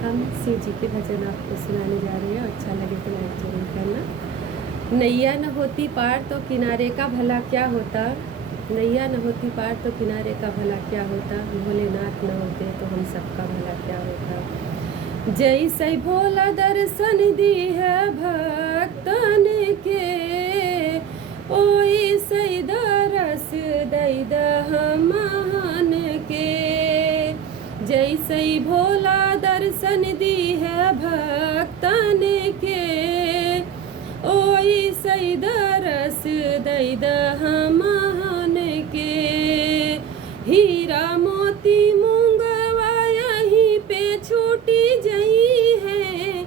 हम शिव जी के भजन आपको सुनाने जा रहे हैं। अच्छा लगे तो लाइक जरूर करना। नैया न होती पार तो किनारे का भला क्या होता। नैया न होती पार तो किनारे का भला क्या होता। भोलेनाथ न होते तो हम सबका भला क्या होता। जैसे भोला दर्शन दी है भक्तन के, ओई सई दरस दई हमन के। जैसे भोला दर्शन दी है भक्तन के, ओई सई दरस दई हमन के। हीरा मोती मूंगवा यहीं पे छूटी जई है,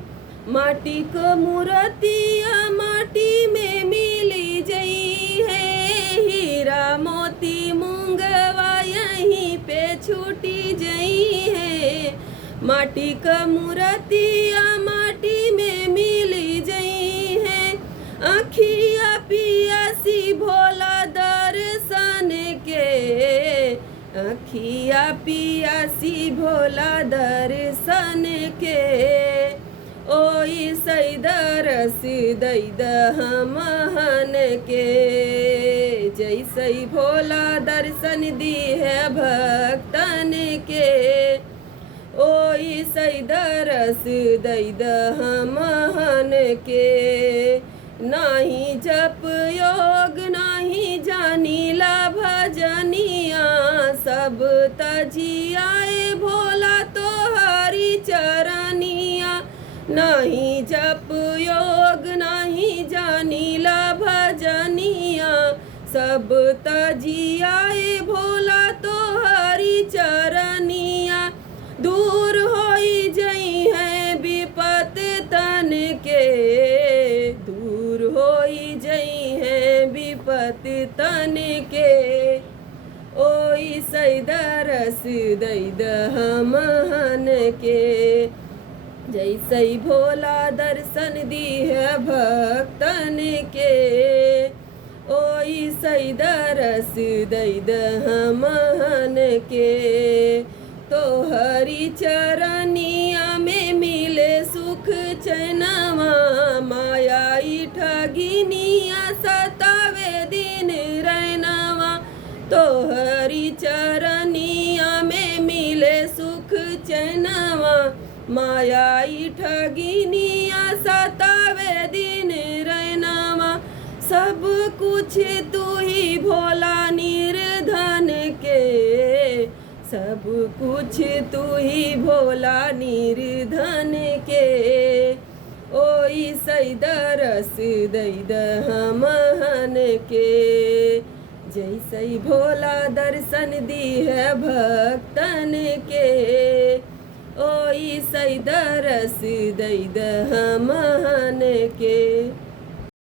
माटी को मूर्तिया माटी में मिली जई है। हीरा मोती मूंगवा यहीं पे छूटी जई है, माटी का मूर्तिया माटी में मिली जई है। अखिया पियासी भोला दर्शन के, अखिया पियासी भोला दर्शन के। ओई सई दरस दई हमन के। जैसे भोला दर्शन दी है भक्तन के, ओई सई दरस दई हमन के। नाही जप योग नाही जानीला भजनिया, सब तजियाए भोला तो हरि चरनिया। नहीं जप योग नहीं जानीला भजनिया, सब तजियाए भोला तो हरि चरनिया। दूर होई जई है विपत तन के, दूर होई जई है विपत तन के। ओई सई दरस दई हमन के। जैसे भोला दर्शन दी है भक्तन के, ओई सई दरस दई हमन के। तो हरि चरनिया में मिले सुख चैनवा, मायाई ठगिनिया सतावे दिन रैनवा। तो हरि चरनिया में मिले सुख चैनवा, मायाई ठगिनिया सतावे दिन रैनवा। सब कुछ तू ही भोला निर्धन के, सब कुछ तू ही भोला निर्धन के। ओई सई दरस दई हमन के। जैसे भोला दर्शन दी है भक्तन के, ओई सई दरस दई हमन के।